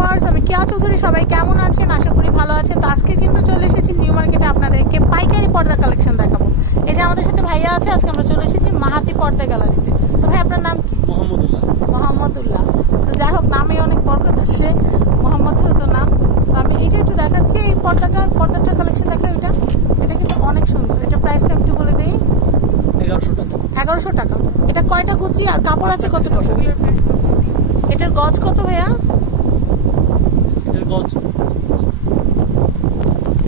Viewers, আমি কেয়া চৌধুরী। সবাই কেমন আছেন? আশা করি ভালো আছেন। তো আজকে কিন্তু চলে এসেছি নিউ মার্কেটে আপনাদেরকে পাইকারি পর্দা কালেকশন দেখাবো। এই যে আমাদের সাথে ভাইয়া আছে, আজকে আমরা চলে এসেছি মাহাতি পর্দা গ্যালারিতে। তো ভাই আপনার নাম কি? মোহাম্মদুল্লাহ। তো যাই হোক, নামে অনেক বরকত আছে, মোহাম্মদ তো নাম। তো আমি এইটা একটু দেখাচ্ছি, এই পর্দাটার কালেকশন দেখা। এটা কিন্তু অনেক সুন্দর। এটা প্রাইসটা একটু বলে দিই, 1100 টাকা। এটা কয়টা কুচি আর কাপড় আছে কত টাকা? এটার গজ কত ভাইয়া? এটার গজ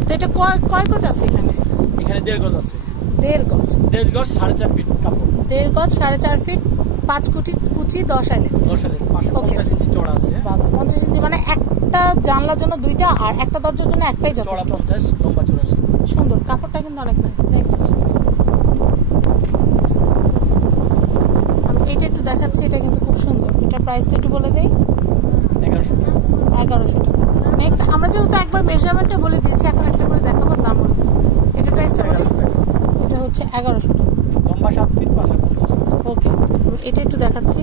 তো এটা কয় গজ আছে এখানে? এখানে 1.5 গজ আছে। 1.5 গজ। 1.5 গজ 4.5 ফিট কাপড়। 1.5 গজ 4.5 ফিট, 5 কুচি 10 আইলে। 10 আইলে 50 ইঞ্চি চড়া আছে। বাবা, 50 ইঞ্চি মানে একটা জানলার জন্য দুইটা আর একটা দরজার জন্য একটাই যথেষ্ট। চড়া 50, লম্বা 84। সুন্দর, কাপড়টা কিন্তু অনেক নাইস। নেক্সট আমি এইটা একটু দেখাচ্ছি, এটা কিন্তু খুব সুন্দর। এটা প্রাইসটা একটু বলে দেই, 1100 টাকা। 1100 টাকা। নেক্সট আমরা যেহেতু একবার মেজারমেন্টটা বলে দিয়েছি, এখন একটা করে দেখাবো, দাম বলে দিই। এটা প্রাইসটা বলি, এটা হচ্ছে 1100 টাকা। লম্বা 7 ফিট, 550। ওকে, এটা একটু দেখাচ্ছি,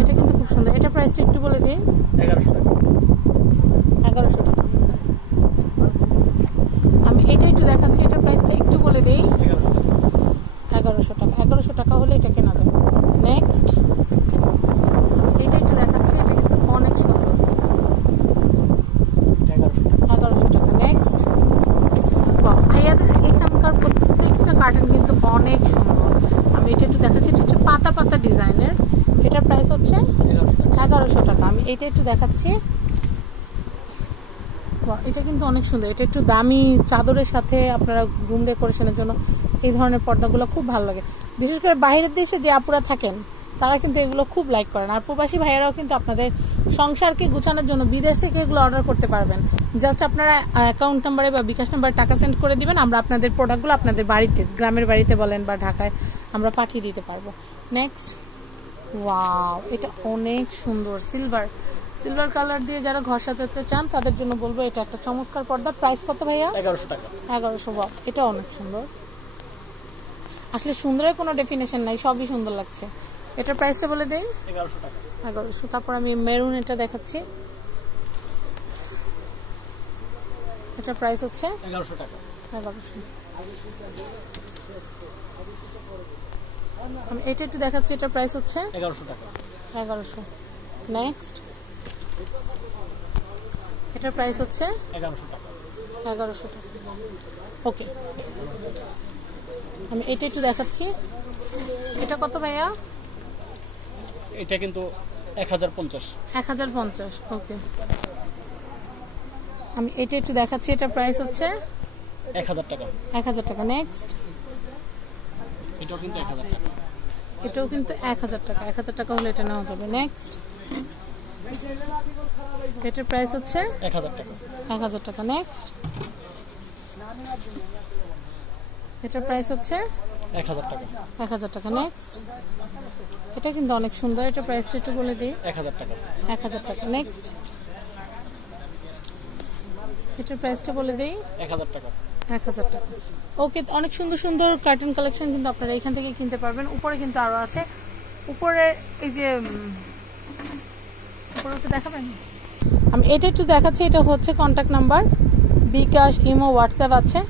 এটা কিন্তু খুব সুন্দর। এটা প্রাইসটা একটু বলে দিই, 1100 টাকা। 1100 টাকা। আমি এটা একটু দেখাচ্ছি, এটা প্রাইসটা একটু বলে দিই, 1100 টাকা। 1100 টাকা হলে এটা কেনা যাবে। নেক্সট এটা একটু দেখাচ্ছি, এটা কিন্তু অনেক সুন্দর, 1100 টাকা। নেক্সট ভাইয়াদের এখানকার প্রত্যেকটা কার্টন কিন্তু অনেক সুন্দর। আমি এটা একটু দেখাচ্ছি, এটা হচ্ছে পাতা পাতা ডিজাইনের। এটার প্রাইস হচ্ছে 1100 টাকা। আমি এটা একটু দেখাচ্ছি, এটা কিন্তু অনেক সুন্দর। এটা একটু দামি চাদরের সাথে আপনারা রুম ডেকোরেশনের জন্য এই ধরনের পর্দাগুলো খুব ভালো লাগে। বিশেষ করে বাইরের দেশে যে আপুরা থাকেন তারা কিন্তু এগুলো খুব লাইক করেন। আর প্রবাসী ভাইয়েরাও কিন্তু আপনাদের সংসারকে গুছানোর জন্য বিদেশ থেকে এগুলো অর্ডার করতে পারবেন। জাস্ট আপনারা অ্যাকাউন্ট নাম্বারে বা বিকাশ নাম্বারে টাকা সেন্ড করে দিবেন, আমরা আপনাদের প্রোডাক্টগুলো আপনাদের বাড়িতে, গ্রামের বাড়িতে বলেন বা ঢাকায়, আমরা পাঠিয়ে দিতে পারবো। নেক্সট, ওয়াও, এটা অনেক সুন্দর। সিলভার কালার দিয়ে যারা ঘর সাজাতে চান তাদের জন্য বলবো এটা একটা চমৎকার পর্দা। প্রাইস কত ভাইয়া? 1100 টাকা। 1100। বাহ, এটা অনেক সুন্দর। আসলে সুন্দরের কোনো ডেফিনেশন নাই, সবই সুন্দর লাগছে। এটার প্রাইসটা বলে দেই, 1100 টাকা। 1100। তারপর আমি মেরুন এটা দেখাচ্ছি, এটার প্রাইস হচ্ছে 1100 টাকা। 1100। আমি এটা একটু দেখাচ্ছি, এটার প্রাইস হচ্ছে 1100 টাকা। 1100। নেক্সট, এটার প্রাইস হচ্ছে 1100 টাকা। 1100 টাকা। ওকে, আমি এটা একটু দেখাচ্ছি, এটা কত ভাইয়া? এটা কিন্তু 1050। 1050। ওকে, আমি এটা একটু দেখাচ্ছি, এটার প্রাইস হচ্ছে 1000 টাকা। 1000 টাকা। নেক্সট, এটাও কিন্তু 1000 টাকা। এটাও কিন্তু 1000 টাকা। 1000 টাকা হলে এটা নেওয়া যাবে। নেক্সট, এটার প্রাইস হচ্ছে 1000 টাকা। 1000 টাকা। নেক্সট, এটার প্রাইস হচ্ছে 1000 টাকা। 1000 টাকা। নেক্সট, এটা কিন্তু অনেক সুন্দর। এটার প্রাইসটা একটু বলে দিই, 1000 টাকা। 1000 টাকা। নেক্সট, এটার প্রাইসটা বলে দিই, 1000 টাকা। 1000 টাকা। ওকে, অনেক সুন্দর সুন্দর কার্টন কালেকশন কিন্তু আপনারা এখান থেকে কিনতে পারবেন। উপরে কিন্তু আরো আছে, উপরে এই যে উপরে তো দেখাবেন। আমি এটা একটু দেখাচ্ছি, এটা হচ্ছে কন্ট্যাক্ট নাম্বার, বিকাশ, ইমো, হোয়াটসঅ্যাপ আছে।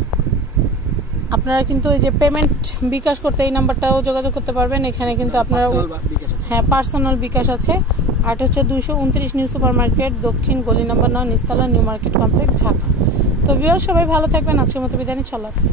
আপনারা কিন্তু এই যে পেমেন্ট বিকাশ করতে এই নাম্বারটাও যোগাযোগ করতে পারবেন। এখানে কিন্তু আপনারা, হ্যাঁ, পার্সোনাল বিকাশ আছে। আর হচ্ছে 229 নিউ সুপার মার্কেট, দক্ষিণ গলি নম্বর 9, নিচতলা, নিউ মার্কেট কমপ্লেক্স, ঢাকা। তো ভিউয়ার সবাই ভালো থাকবেন। আজকের মতো বিদায় নিচ্ছি। আল্লাহ হাফেজ।